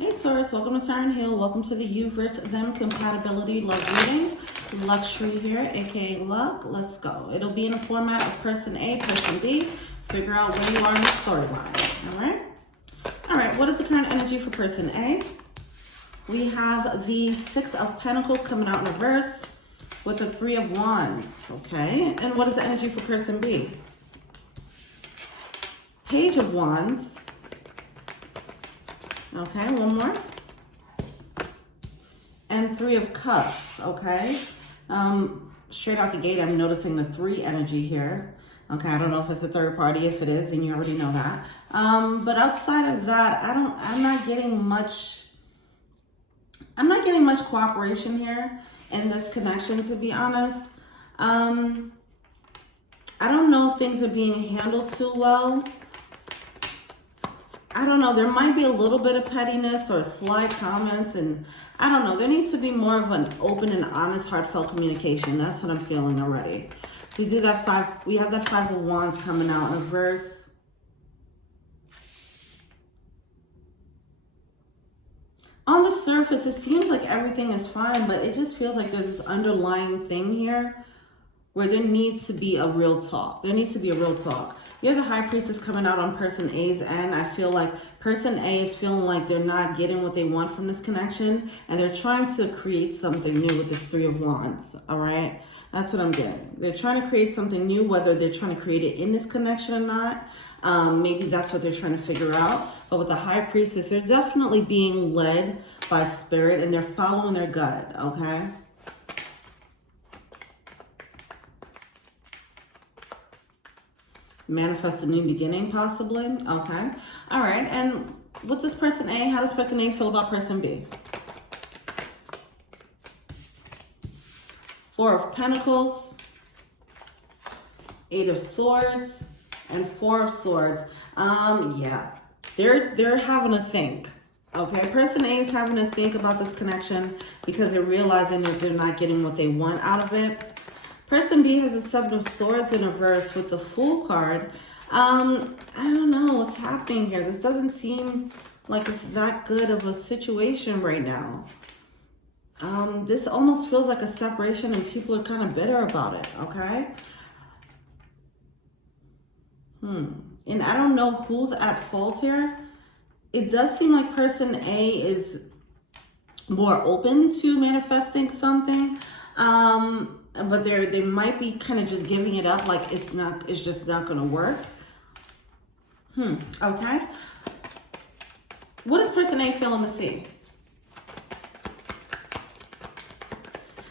Hey Taurus, welcome to Turn Hill. Welcome to the You versus Them Compatibility Love Reading. Luxury here, aka luck. Let's go. It'll be in the format of person A, person B. Figure out where you are in the storyline. Alright? Alright, what is the current energy for person A? We have the Six of Pentacles coming out in reverse with the Three of Wands. Okay, and what is the energy for person B? Page of Wands. Okay, one more. And Three of Cups, okay? Straight out the gate, I'm noticing the 3 energy here. Okay, I don't know if it's a third party. If it is, then you already know that. But outside of that, I'm not getting much cooperation here in this connection, to be honest. I don't know if things are being handled too well. I don't know, there might be a little bit of pettiness or sly comments, and I don't know, there needs to be more of an open and honest, heartfelt communication. That's what I'm feeling already. We do that we have that Five of Wands coming out in reverse. On the surface, it seems like everything is fine, but it just feels like there's this underlying thing here where there needs to be a real talk. There needs to be a real talk. You have the High Priestess coming out on person A's end. I feel like person A is feeling like they're not getting what they want from this connection, and they're trying to create something new with this Three of Wands, all right? That's what I'm getting. They're trying to create something new, whether they're trying to create it in this connection or not. Maybe that's what they're trying to figure out. But with the High Priestess, they're definitely being led by spirit, and they're following their gut, okay? Manifest a new beginning, possibly. Okay. All right. And what's this person A? How does person A feel about person B? Four of Pentacles, Eight of Swords, and Four of Swords. Yeah. They're having to think. Okay. Person A is having to think about this connection because they're realizing that they're not getting what they want out of it. Person B has the Seven of Swords in reverse with the Fool card. I don't know what's happening here. This doesn't seem like it's that good of a situation right now. This almost feels like a separation and people are kind of bitter about it, okay? And I don't know who's at fault here. It does seem like person A is more open to manifesting something. But they might be kind of just giving it up, like it's just not gonna work. Okay. What is person A feeling to see?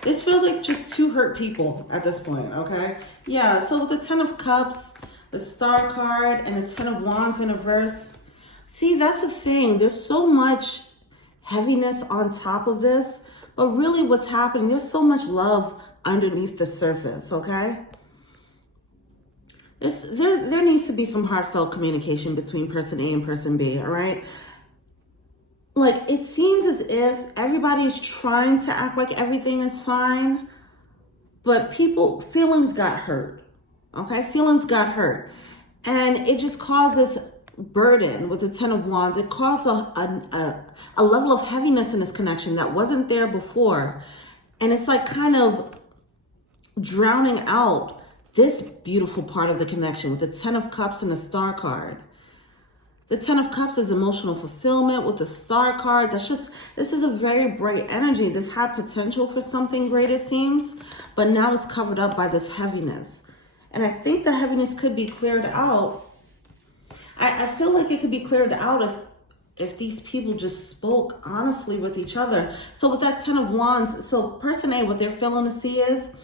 This feels like just two hurt people at this point, okay? Yeah, so with the Ten of Cups, the Star card, and the Ten of Wands in reverse. See, that's the thing. There's so much heaviness on top of this, but really what's happening, there's so much love underneath the surface, okay? There needs to be some heartfelt communication between person A and person B, all right? Like, it seems as if everybody's trying to act like everything is fine, but feelings got hurt, okay? Feelings got hurt. And it just causes burden with the Ten of Wands. It caused a level of heaviness in this connection that wasn't there before. And it's like kind of drowning out this beautiful part of the connection with the Ten of Cups and the Star card. The Ten of Cups is emotional fulfillment with the Star card. This is a very bright energy. This had potential for something great, it seems, but now it's covered up by this heaviness. And I think the heaviness could be cleared out. I feel like it could be cleared out if these people just spoke honestly with each other. So with that Ten of Wands, so person A, what they're feeling to see is,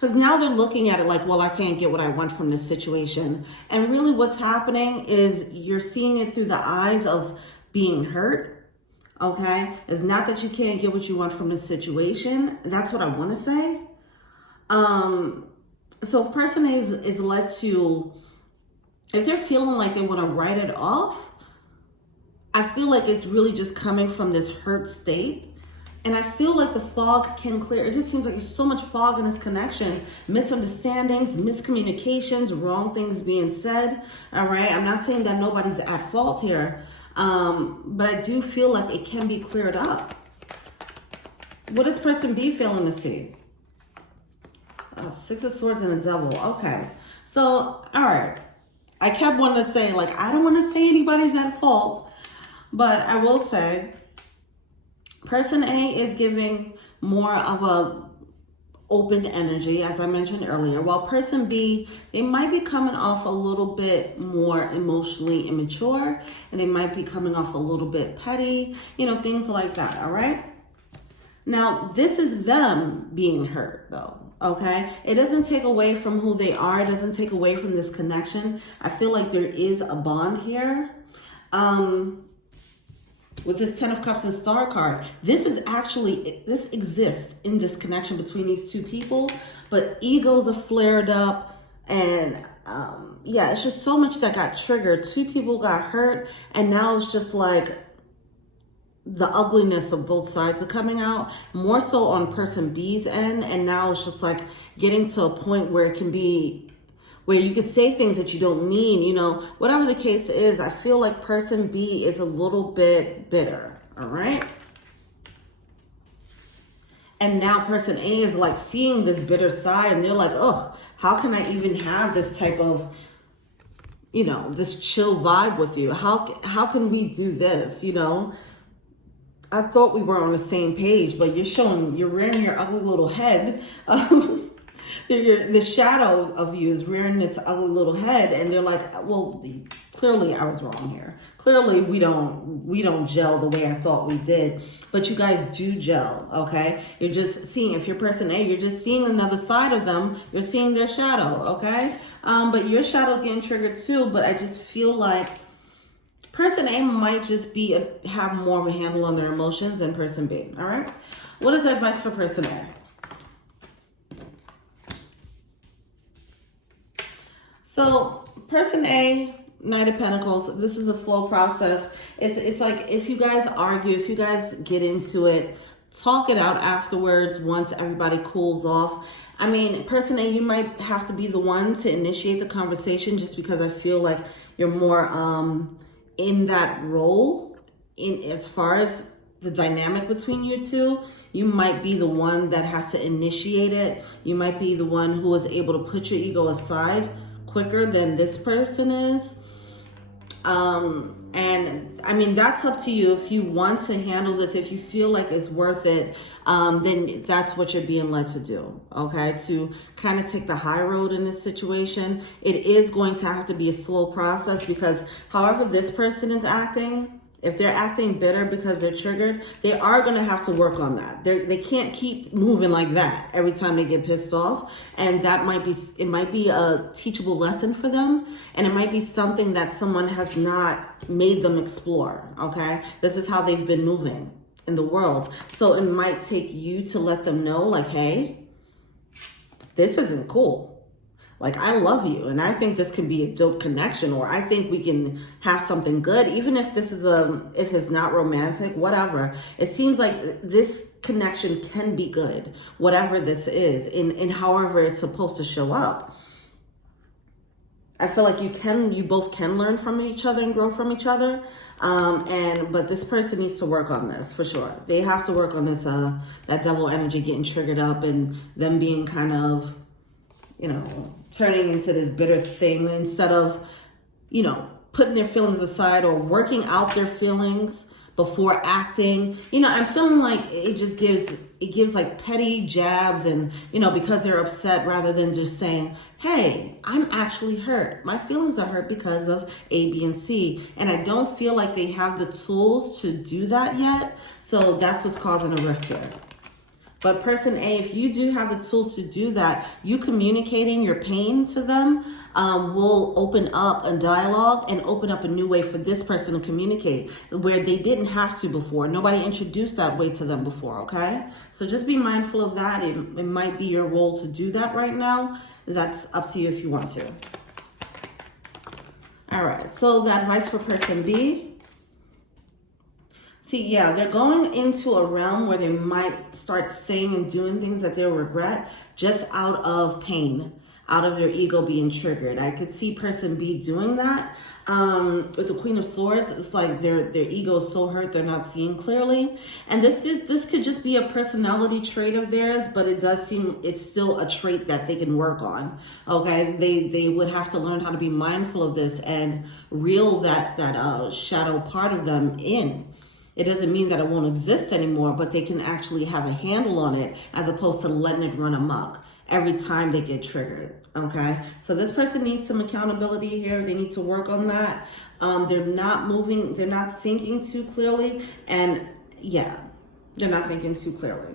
because now they're looking at it like, well, I can't get what I want from this situation. And really what's happening is you're seeing it through the eyes of being hurt, okay? It's not that you can't get what you want from this situation. That's what I want to say. So if person A is led to, if they're feeling like they want to write it off, I feel like it's really just coming from this hurt state. And I feel like the fog can clear. It just seems like there's so much fog in this connection. Misunderstandings, miscommunications, wrong things being said. All right. I'm not saying that nobody's at fault here. But I do feel like it can be cleared up. What does person B feeling to see? Six of Swords and a Devil. Okay. So, all right. I kept wanting to say, like, I don't want to say anybody's at fault. But I will say, person A is giving more of a open energy, as I mentioned earlier, while person B, they might be coming off a little bit more emotionally immature, and they might be coming off a little bit petty, you know, things like that, all right? Now, this is them being hurt, though, okay? It doesn't take away from who they are. It doesn't take away from this connection. I feel like there is a bond here. With this Ten of Cups and Star card, this exists in this connection between these two people, but egos are flared up, and yeah, it's just so much that got triggered. Two people got hurt, and now it's just like the ugliness of both sides are coming out, more so on person B's end, and now it's just like getting to a point where it can be, where you could say things that you don't mean, you know, whatever the case is. I feel like person B is a little bit bitter, all right? And now person A is like seeing this bitter side, and they're like, oh, how can I even have this type of, you know, this chill vibe with you? How can we do this, you know? I thought we were on the same page, but you're rearing your ugly little head. The shadow of you is rearing its ugly little head, and they're like, well, clearly I was wrong here. Clearly we don't gel the way I thought we did, but you guys do gel, okay? You're just seeing, if you're person A, you're just seeing another side of them. You're seeing their shadow, okay? But your shadow's getting triggered too, but I just feel like person A might just have more of a handle on their emotions than person B, all right? What is the advice for person A? So person A, Knight of Pentacles, this is a slow process. It's like if you guys argue, if you guys get into it, talk it out afterwards once everybody cools off. I mean, person A, you might have to be the one to initiate the conversation, just because I feel like you're more in that role as far as the dynamic between you two. You might be the one that has to initiate it. You might be the one who is able to put your ego aside quicker than this person is. And I mean, that's up to you. If you want to handle this, if you feel like it's worth it, then that's what you're being led to do, okay? To kind of take the high road in this situation. It is going to have to be a slow process, because however this person is acting, if they're acting bitter because they're triggered, they are going to have to work on that. They can't keep moving like that every time they get pissed off. And that might be a teachable lesson for them. And it might be something that someone has not made them explore, okay? This is how they've been moving in the world. So it might take you to let them know, like, hey, this isn't cool. Like, I love you, and I think this can be a dope connection, or I think we can have something good, even if this is if it's not romantic, whatever. It seems like this connection can be good, whatever this is, in however it's supposed to show up. I feel like you both can learn from each other and grow from each other. But this person needs to work on this for sure. They have to work on this, that devil energy getting triggered up, and them being kind of, you know, turning into this bitter thing instead of, you know, putting their feelings aside or working out their feelings before acting. You know, I'm feeling like it gives like petty jabs, and, you know, because they're upset, rather than just saying, hey, I'm actually hurt. My feelings are hurt because of A, B, and C. And I don't feel like they have the tools to do that yet. So that's what's causing a rift here. But person A, if you do have the tools to do that, you communicating your pain to them will open up a dialogue and open up a new way for this person to communicate, where they didn't have to before. Nobody introduced that way to them before, okay? So just be mindful of that. It might be your role to do that right now. That's up to you if you want to. All right, so the advice for person B. See, yeah, they're going into a realm where they might start saying and doing things that they'll regret just out of pain, out of their ego being triggered. I could see person B doing that. With the Queen of Swords, it's like their ego is so hurt they're not seeing clearly. And this could just be a personality trait of theirs, but it does seem it's still a trait that they can work on. Okay, they would have to learn how to be mindful of this and reel that shadow part of them in. It doesn't mean that it won't exist anymore, but they can actually have a handle on it as opposed to letting it run amok every time they get triggered. Okay, so this person needs some accountability here. They need to work on that. They're not moving, they're not thinking too clearly, and yeah, they're not thinking too clearly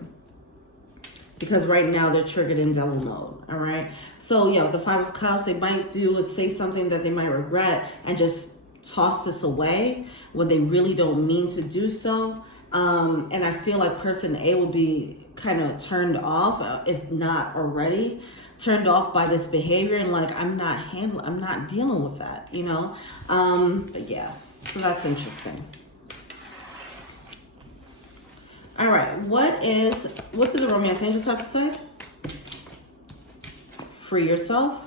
because right now they're triggered in devil mode. All right, so yeah, the Five of Cups, they might say something that they might regret and just toss this away when they really don't mean to do so. And I feel like person A will be kind of turned off, if not already turned off by this behavior, and like, I'm not dealing with that, you know? But yeah, so that's interesting. All right, what do the romance angels have to say? Free yourself.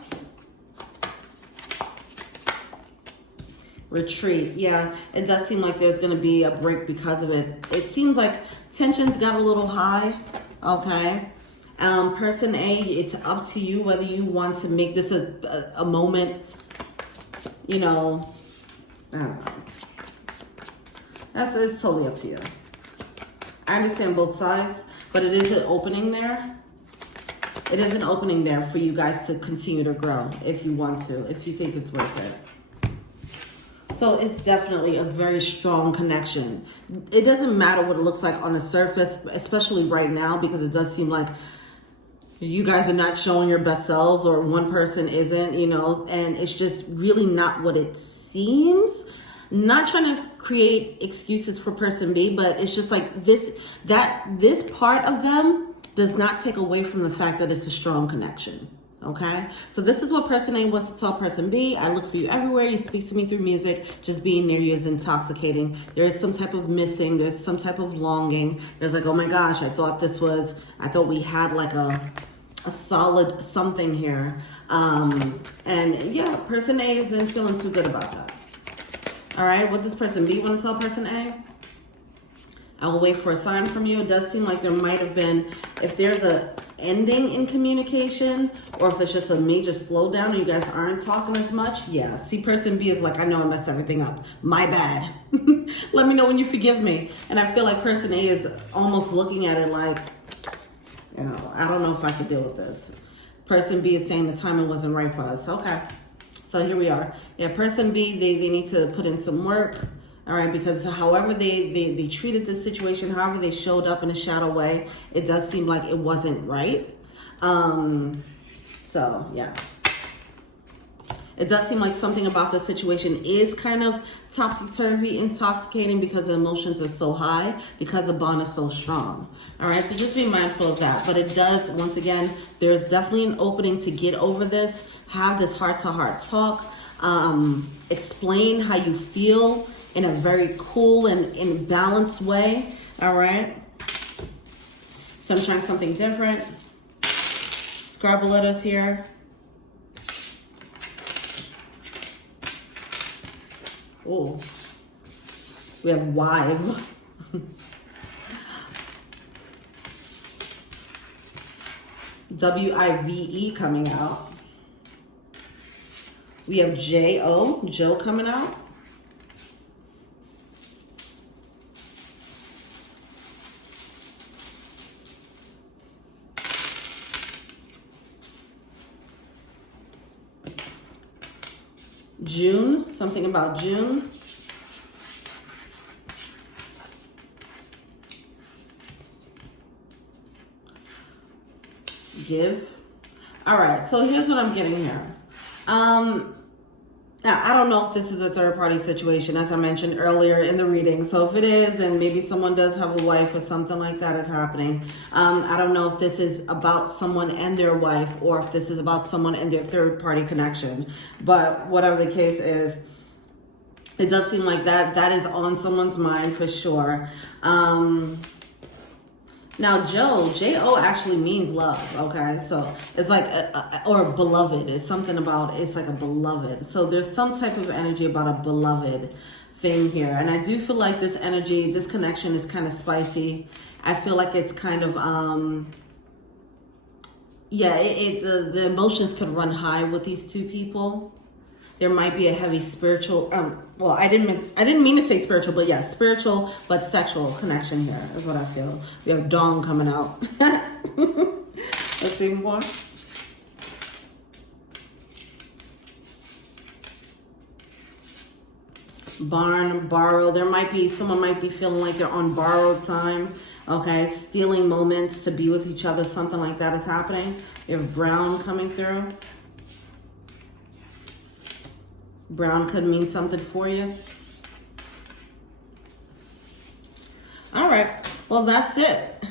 Retreat. Yeah, it does seem like there's going to be a break because of it. It seems like tensions got a little high. Okay. Person A, it's up to you whether you want to make this a moment, you know, I don't know. It's totally up to you. I understand both sides, but it is an opening there. It is an opening there for you guys to continue to grow if you want to, if you think it's worth it. So it's definitely a very strong connection. It doesn't matter what it looks like on the surface, especially right now, because it does seem like you guys are not showing your best selves, or one person isn't, you know, and it's just really not what it seems. Not trying to create excuses for person B, but it's just like this part of them does not take away from the fact that it's a strong connection. Okay, so this is what person A wants to tell person B. I look for you everywhere. You speak to me through music. Just being near you is intoxicating. There is some type of missing. There's some type of longing. There's like, oh my gosh, I thought we had like a solid something here. And yeah, person A isn't feeling too good about that. All right, what does person B want to tell person A? I will wait for a sign from you. It does seem like there might have been, if there's a ending in communication, or if it's just a major slowdown and you guys aren't talking as much, yeah. See, person B is like, I know I messed everything up. My bad. Let me know when you forgive me. And I feel like person A is almost looking at it like, you know, I don't know if I could deal with this. Person B is saying the timing wasn't right for us. Okay. So here we are. Yeah, person B, they need to put in some work. All right, because however they treated this situation, however they showed up in a shadow way, it does seem like it wasn't right. So yeah, it does seem like something about the situation is kind of topsy-turvy, intoxicating, because the emotions are so high, because the bond is so strong. All right, so just be mindful of that. But it does, once again, there's definitely an opening to get over this, have this heart-to-heart talk, explain how you feel in a very cool and balanced way. All right, so I'm trying something different. Scrabble letters here. Oh, we have wive. W-I-V-E coming out. We have J-O, Joe coming out. June, something about June. Give. All right, so here's what I'm getting here. Now, I don't know if this is a third party situation, as I mentioned earlier in the reading. So if it is, and maybe someone does have a wife or something like that is happening. I don't know if this is about someone and their wife, or if this is about someone and their third party connection. But whatever the case is, it does seem like that is on someone's mind for sure. Now, Now, J-O actually means love, okay? So it's like, or beloved. It's something about, it's like a beloved. So there's some type of energy about a beloved thing here. And I do feel like this energy, this connection is kind of spicy. I feel like it's kind of, the emotions could run high with these two people. There might be a heavy spiritual, well, I didn't mean to say spiritual, but yeah, spiritual but sexual connection here is what I feel. We have dawn coming out. Let's see more. Borrow. There might be, someone might be feeling like they're on borrowed time. Okay, stealing moments to be with each other, something like that is happening. You have brown coming through. Brown could mean something for you. All right, well, that's it.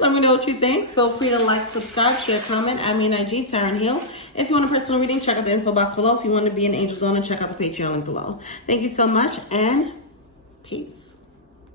Let me know what you think. Feel free to like, subscribe, share, comment. Add me on IG, Taryn Hill. If you want a personal reading, check out the info box below. If you want to be an angel donor, check out the Patreon link below. Thank you so much, and peace.